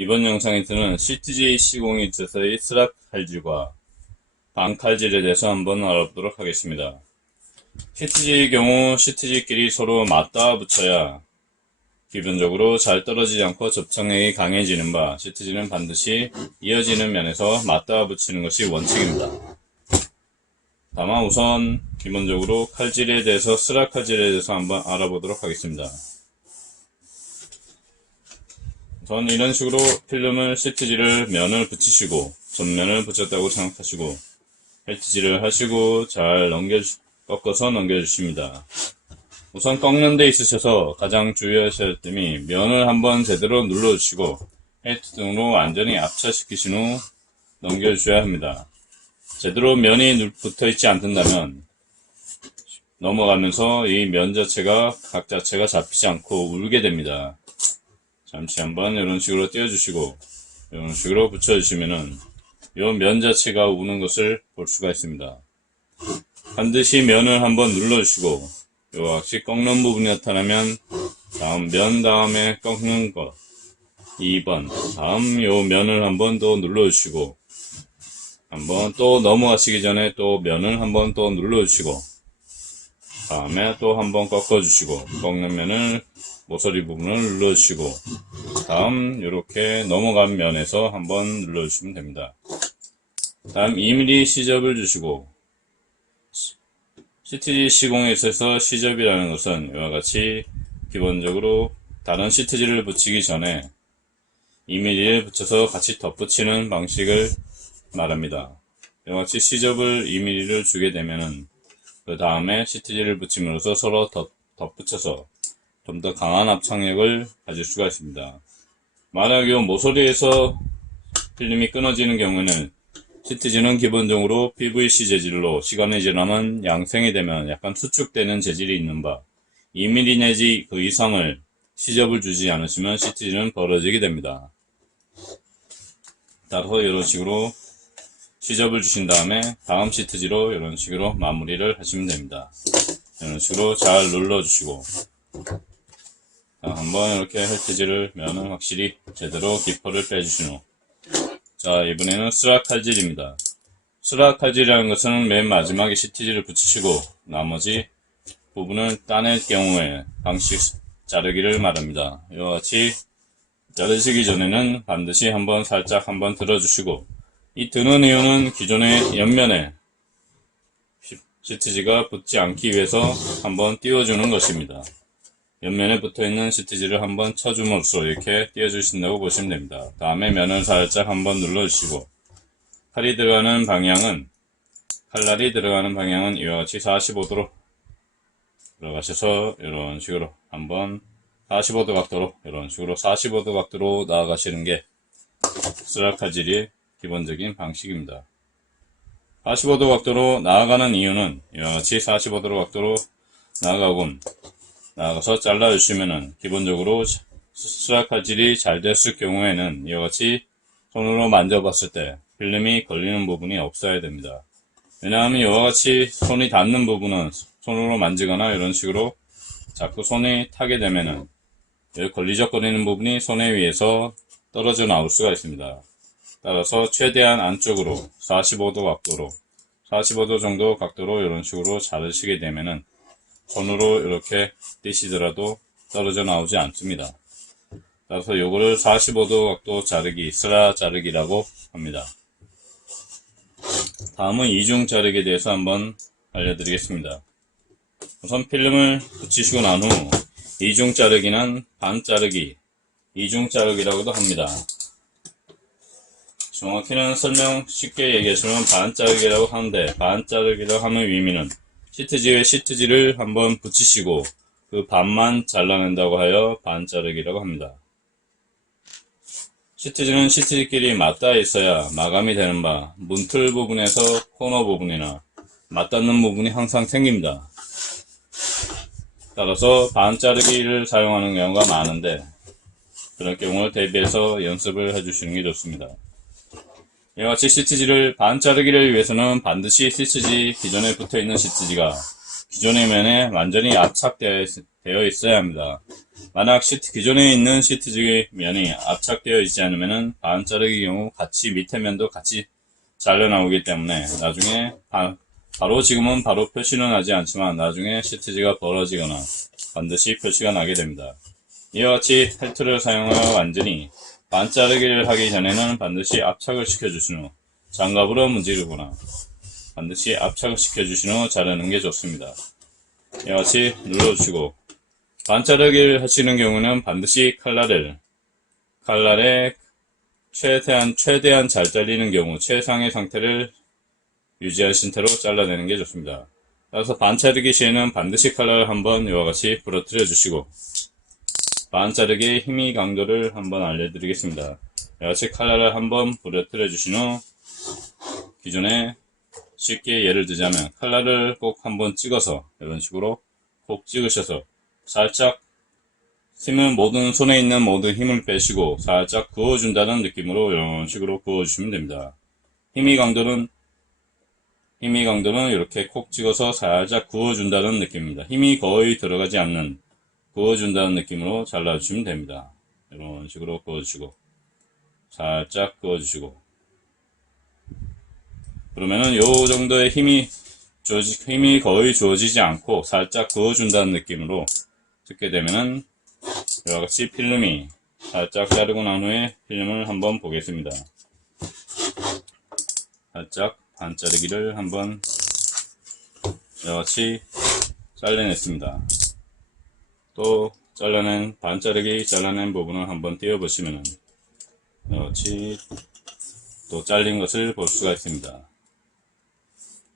이번 영상에서는 CTG C0224의 스락 칼질과 반 칼질에 대해서 한번 알아보도록 하겠습니다. CTG의 경우 CTG끼리 서로 맞닿아 붙여야 기본적으로 잘 떨어지지 않고 접착력이 강해지는 바, CTG는 반드시 이어지는 면에서 맞닿아 붙이는 것이 원칙입니다. 다만 우선 기본적으로 칼질에 대해서 스락 칼질에 대해서 한번 알아보도록 하겠습니다. 우선 이런 식으로 필름을 CTG를 면을 붙이시고 전면을 붙였다고 생각하시고 헬치질을 하시고 잘 꺾어서 넘겨주십니다. 우선 꺾는 데 있으셔서 가장 주의하셔야 할 점이 면을 한번 제대로 눌러주시고 헬트 등으로 완전히 압착시키신 후 넘겨주셔야 합니다. 제대로 면이 붙어있지 않는다면 넘어가면서 이 면 자체가 각 자체가 잡히지 않고 울게 됩니다. 잠시 한번 이런 식으로 띄워주시고 이런 식으로 붙여주시면은 이 면 자체가 우는 것을 볼 수가 있습니다. 반드시 면을 한번 눌러주시고 이와 같이 꺾는 부분이 나타나면 다음 면 다음에 꺾는 것 2번 다음 요 면을 한번 더 눌러주시고 한번 또 넘어가시기 전에 또 면을 한번 또 눌러주시고 다음에 또 한번 꺾어주시고 꺾는 면을 모서리 부분을 눌러주시고 다음 이렇게 넘어간 면에서 한번 눌러주시면 됩니다. 다음 2mm 시접을 주시고 CTG C01에서 시접이라는 것은 이와 같이 기본적으로 다른 CTG를 붙이기 전에 2mm를 붙여서 같이 덧붙이는 방식을 말합니다. 이와 같이 시접을 2mm를 주게 되면은 그 다음에 CTG를 붙임으로써 서로 덧붙여서 좀 더 강한 압착력을 가질 수가 있습니다. 만약 이 모서리에서 필름이 끊어지는 경우에는 CTG는 기본적으로 PVC 재질로 시간이 지나면 양생이 되면 약간 수축되는 재질이 있는 바 2mm 내지 그 이상을 시접을 주지 않으시면 CTG는 벌어지게 됩니다. 따라서 이런 식으로 시접을 주신 다음에 다음 CTG로 이런 식으로 마무리를 하시면 됩니다. 이런 식으로 잘 눌러주시고 한번 이렇게 헬트질을 면을 확실히 제대로 기포를 빼주신 후 자 이번에는 스락 칼질입니다. 스락 칼질이라는 것은 맨 마지막에 CTG를 붙이시고 나머지 부분을 따낼 경우에 방식 자르기를 말합니다. 이와 같이 자르시기 전에는 반드시 한번 살짝 한번 들어주시고 이 드는 이유는 기존의 옆면에 CTG가 붙지 않기 위해서 한번 띄워주는 것입니다. 옆면에 붙어있는 CTG를 한번 쳐줌으로써 이렇게 띄워주신다고 보시면 됩니다. 다음에 면을 살짝 한번 눌러주시고 칼날이 들어가는 방향은 이와 같이 45도로 들어가셔서 이런 식으로 한번 45도 각도로 이런 식으로 45도 각도로 나아가시는 게 스락 칼질의 기본적인 방식입니다. 45도 각도로 나아가는 이유는 이와 같이 45도 각도로 나아가서 잘라주시면은 기본적으로 스락 칼질이 잘 됐을 경우에는 이와 같이 손으로 만져봤을 때 필름이 걸리는 부분이 없어야 됩니다. 왜냐하면 이와 같이 손이 닿는 부분은 손으로 만지거나 이런 식으로 자꾸 손이 타게 되면은 여기 걸리적거리는 부분이 손에 의해서 떨어져 나올 수가 있습니다. 따라서 최대한 안쪽으로 45도 정도 각도로 이런 식으로 자르시게 되면은 손으로 이렇게 띄시더라도 떨어져 나오지 않습니다. 따라서 요거를 45도 각도 자르기, 스락 자르기라고 합니다. 다음은 이중 자르기에 대해서 한번 알려드리겠습니다. 우선 필름을 붙이시고 난 후 이중 자르기는 반 자르기, 이중 자르기라고도 합니다. 정확히는 쉽게 얘기하시면 반 자르기라고 하는데 반 자르기라고 하는 의미는 CTG에 CTG를 한번 붙이시고 그 반만 잘라낸다고 하여 반 자르기라고 합니다. CTG는 CTG끼리 맞닿아 있어야 마감이 되는 바 문틀 부분에서 코너 부분이나 맞닿는 부분이 항상 생깁니다. 따라서 반 자르기를 사용하는 경우가 많은데 그런 경우를 대비해서 연습을 해주시는 게 좋습니다. 이와 같이 CTG를 반 자르기를 위해서는 반드시 CTG 기존에 붙어있는 CTG가 기존의 면에 완전히 압착되어 있어야 합니다. 만약 기존에 있는 시트지 면이 압착되어 있지 않으면 반 자르기 경우 같이 밑에 면도 같이 잘려 나오기 때문에 나중에 바로 지금은 바로 표시는 나지 않지만 나중에 시트지가 벌어지거나 반드시 표시가 나게 됩니다. 이와 같이 펠트를 사용하여 완전히 반 자르기를 하기 전에는 반드시 압착을 시켜주신 후 장갑으로 문지르거나 반드시 압착을 시켜주신 후 자르는 게 좋습니다. 이와 같이 눌러주시고 반 자르기를 하시는 경우는 반드시 칼날에 최대한 잘 잘리는 경우 최상의 상태를 유지하신 채로 잘라내는 게 좋습니다. 따라서 반 자르기 시에는 반드시 칼날을 한번 이와 같이 부러뜨려 주시고 반 자르기의 힘의 강도를 한번 알려드리겠습니다. 이와 같이 칼날을 한번 부러뜨려 주신 후 기존에 쉽게 예를 들자면 칼날을 꼭 한번 찍어서 이런 식으로 꼭 찍으셔서 살짝 손에 있는 모든 힘을 빼시고 살짝 그어준다는 느낌으로 이런 식으로 그어주시면 됩니다. 힘의 강도는 이렇게 콕 찍어서 살짝 그어준다는 느낌입니다. 힘이 거의 들어가지 않는 그어준다는 느낌으로 잘라주시면 됩니다. 이런 식으로 그어주시고 살짝 그어주시고 그러면은 요 정도의 힘이 거의 주어지지 않고 살짝 그어준다는 느낌으로 찍게 되면은 이와 같이 필름이 살짝 자르고 난 후에 필름을 한번 보겠습니다. 살짝 반 자르기를 한번 이와 같이 잘라냈습니다. 또 반 자르기 잘라낸 부분을 한번 띄워 보시면은 이와 같이 또 잘린 것을 볼 수가 있습니다.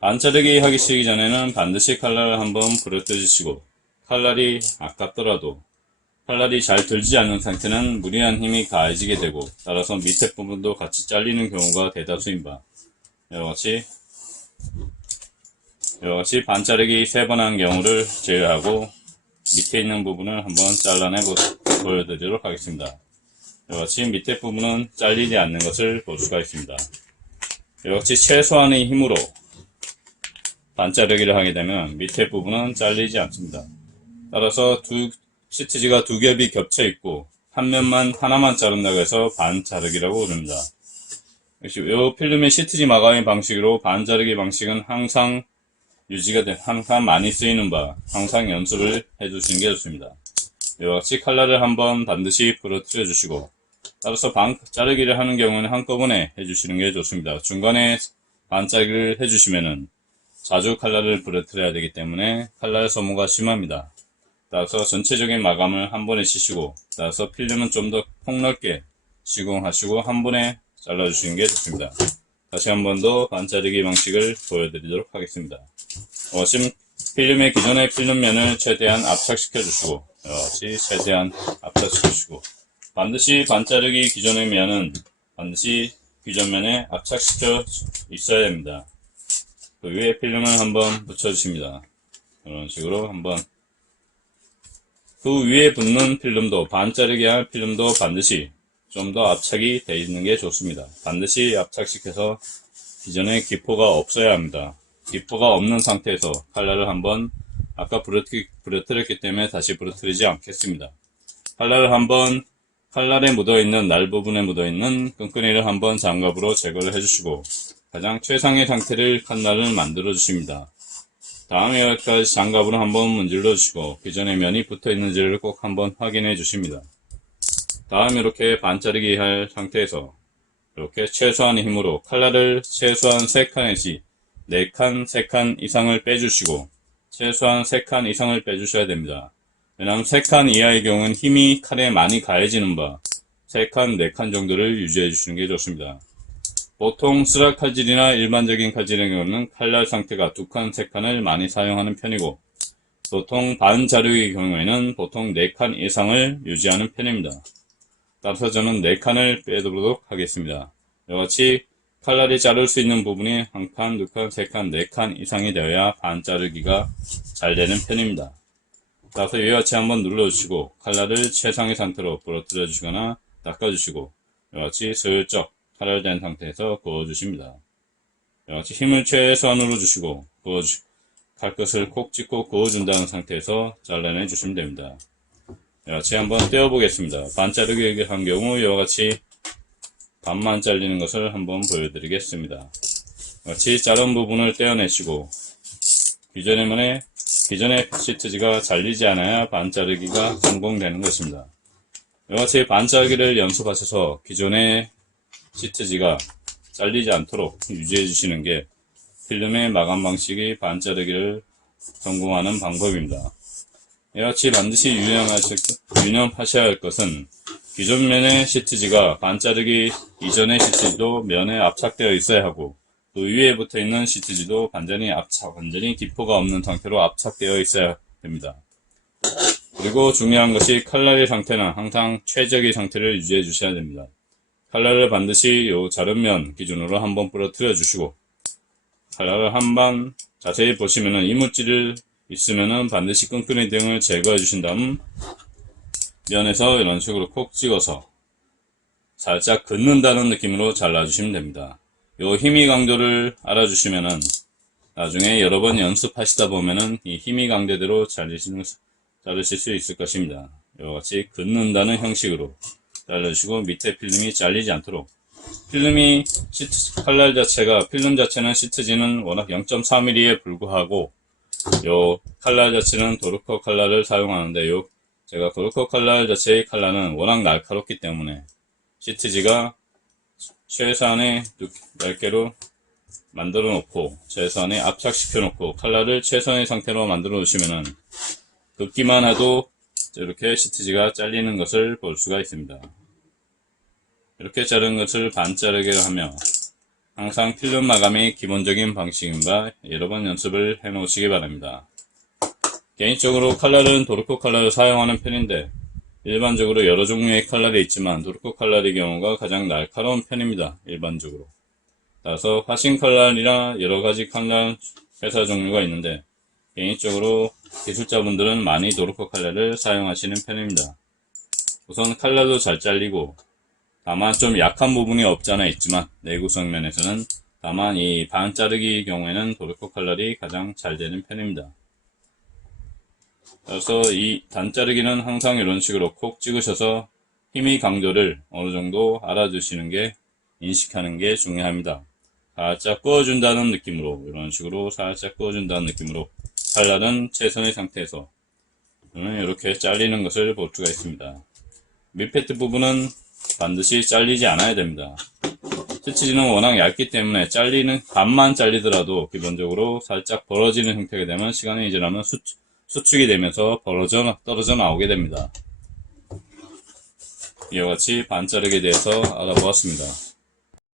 반 자르기 하기 시기 전에는 반드시 칼날을 한번 부러뜨리시고 칼날이 아깝더라도 칼날이 잘 들지 않는 상태는 무리한 힘이 가해지게 되고 따라서 밑에 부분도 같이 잘리는 경우가 대다수인 바 이와 같이 반 자르기 3번 한 경우를 제외하고 밑에 있는 부분을 한번 잘라내 보여드리도록 하겠습니다. 이와 같이 밑에 부분은 잘리지 않는 것을 볼 수가 있습니다. 이와 같이 최소한의 힘으로 반 자르기를 하게 되면 밑에 부분은 잘리지 않습니다. 따라서 시트지가 두 겹이 겹쳐 있고 한 면만 하나만 자른다고 해서 반 자르기라고 부릅니다. 역시 이 필름의 시트지 마감의 방식으로 반 자르기 방식은 항상 항상 많이 쓰이는 바 항상 연습을 해주시는 게 좋습니다. 이와 같이 칼날을 한번 반드시 부러뜨려 주시고 따라서 반 자르기를 하는 경우는 한꺼번에 해주시는 게 좋습니다. 중간에 반 자르기를 해주시면은 자주 칼날을 부러뜨려야 되기 때문에 칼날 소모가 심합니다. 따라서 전체적인 마감을 한 번에 치시고 따라서 필름은 좀 더 폭넓게 시공하시고 한 번에 잘라주시는 게 좋습니다. 다시 한 번 더 반 자르기 방식을 보여드리도록 하겠습니다. 지금 필름의 기존의 필름면을 최대한 압착시켜 주시고 역시 최대한 압착시켜 주시고 반드시 반 자르기 기존의 면은 반드시 기존면에 압착시켜 있어야 됩니다. 그 위에 필름을 한번 붙여주십니다. 이런 식으로 한번 그 위에 붙는 필름도 반 자르기 할 필름도 반드시 좀 더 압착이 되어 있는 게 좋습니다. 반드시 압착시켜서 기존에 기포가 없어야 합니다. 기포가 없는 상태에서 칼날을 한번 아까 부러뜨렸기 때문에 다시 부러뜨리지 않겠습니다. 칼날을 한번 칼날에 묻어있는 날 부분에 묻어있는 끈끈이를 한번 장갑으로 제거를 해주시고 가장 최상의 상태를 칼날을 만들어 주십니다. 다음에 여기까지 장갑으로 한번 문질러 주시고 기존의 면이 붙어 있는지를 꼭 한번 확인해 주십니다. 다음 이렇게 반 자르기 할 상태에서 이렇게 최소한의 힘으로 칼날을 최소한 3칸에서 4칸, 3칸 이상을 빼주시고 최소한 3칸 이상을 빼주셔야 됩니다. 왜냐하면 3칸 이하의 경우는 힘이 칼에 많이 가해지는 바 3칸, 4칸 정도를 유지해 주시는 게 좋습니다. 보통 스락 칼질이나 일반적인 칼질의 경우는 칼날 상태가 2칸, 3칸을 많이 사용하는 편이고 보통 반 자르기의 경우에는 보통 4칸 이상을 유지하는 편입니다. 따라서 저는 4칸을 빼도록 하겠습니다. 이같이 칼날이 자를 수 있는 부분이 1칸, 2칸, 3칸, 4칸 이상이 되어야 반 자르기가 잘 되는 편입니다. 따라서 이와 같이 한번 눌러주시고 칼날을 최상의 상태로 부러뜨려 주시거나 닦아주시고 이와 같이 슬쩍 칼날된 상태에서 구워주십니다. 이와 같이 힘을 최소한으로 주시고 칼 끝을 콕 찍고 그어준다는 상태에서 잘라내 주시면 됩니다. 이와 같이 한번 떼어 보겠습니다. 반 자르기 한 경우 이와 같이 반만 잘리는 것을 한번 보여드리겠습니다. 이와 같이 자른 부분을 떼어내시고 기존의 시트지가 잘리지 않아야 반 자르기가 성공되는 것입니다. 이와 같이 반 자르기를 연습하셔서 기존의 시트지가 잘리지 않도록 유지해 주시는 게 필름의 마감 방식이 반 자르기를 성공하는 방법입니다. 이와 같이 반드시 유념하셔야 할 것은 기존 면의 시트지가 반 자르기 이전의 시트지도 면에 압착되어 있어야 하고 또 위에 붙어 있는 시트지도 완전히 기포가 없는 상태로 압착되어 있어야 됩니다. 그리고 중요한 것이 칼날의 상태는 항상 최적의 상태를 유지해 주셔야 됩니다. 칼날을 반드시 요 자른 면 기준으로 한번 부러뜨려 주시고 칼날을 한번 자세히 보시면은 이물질을 있으면은 반드시 끈끈이 등을 제거해 주신 다음 면에서 이런 식으로 콕 찍어서 살짝 긋는다는 느낌으로 잘라주시면 됩니다. 요 힘의 강도를 알아주시면은 나중에 여러 번 연습하시다 보면은 이 힘의 강도대로 자르실 수 있을 것입니다. 이와 같이 긋는다는 형식으로 잘라주시고 밑에 필름이 잘리지 않도록 필름 자체는 시트지는 워낙 0.4mm에 불과하고 요 칼날 자체는 도르코 칼날을 사용하는데 제가 도르코 칼날 자체의 칼날은 워낙 날카롭기 때문에 시트지가 최소한의 얇게로 만들어 놓고 최소한의 압착시켜 놓고 칼날을 최선의 상태로 만들어 놓으시면은 긋기만 해도 이렇게 시트지가 잘리는 것을 볼 수가 있습니다. 이렇게 자른 것을 반 자르기를 하며 항상 필름 마감이 기본적인 방식인가 여러 번 연습을 해 놓으시기 바랍니다. 개인적으로 칼날은 도르코 칼날을 사용하는 편인데 일반적으로 여러 종류의 칼날이 있지만 도르코 칼날의 경우가 가장 날카로운 편입니다. 일반적으로. 따라서 화신 칼날이나 여러가지 칼날 회사 종류가 있는데 개인적으로 기술자분들은 많이 도르코 칼날을 사용하시는 편입니다. 우선 칼날도 잘 잘리고 다만 좀 약한 부분이 없잖아 있지만 내구성 면에서는 다만 이 반 자르기 경우에는 도르코 칼날이 가장 잘 되는 편입니다. 그래서 이 반 자르기는 항상 이런 식으로 콕 찍으셔서 힘의 강도를 어느 정도 알아두시는 게 인식하는 게 중요합니다. 살짝 구워준다는 느낌으로 이런 식으로 살짝 구워준다는 느낌으로 칼날은 최선의 상태에서 이렇게 잘리는 것을 볼 수가 있습니다. 밑패트 부분은 반드시 잘리지 않아야 됩니다. 시트지는 워낙 얇기 때문에 반만 잘리더라도 기본적으로 살짝 벌어지는 형태가 되면 시간이 지나면 수축이 되면서 떨어져 나오게 됩니다. 이와 같이 반 자르기에 대해서 알아보았습니다.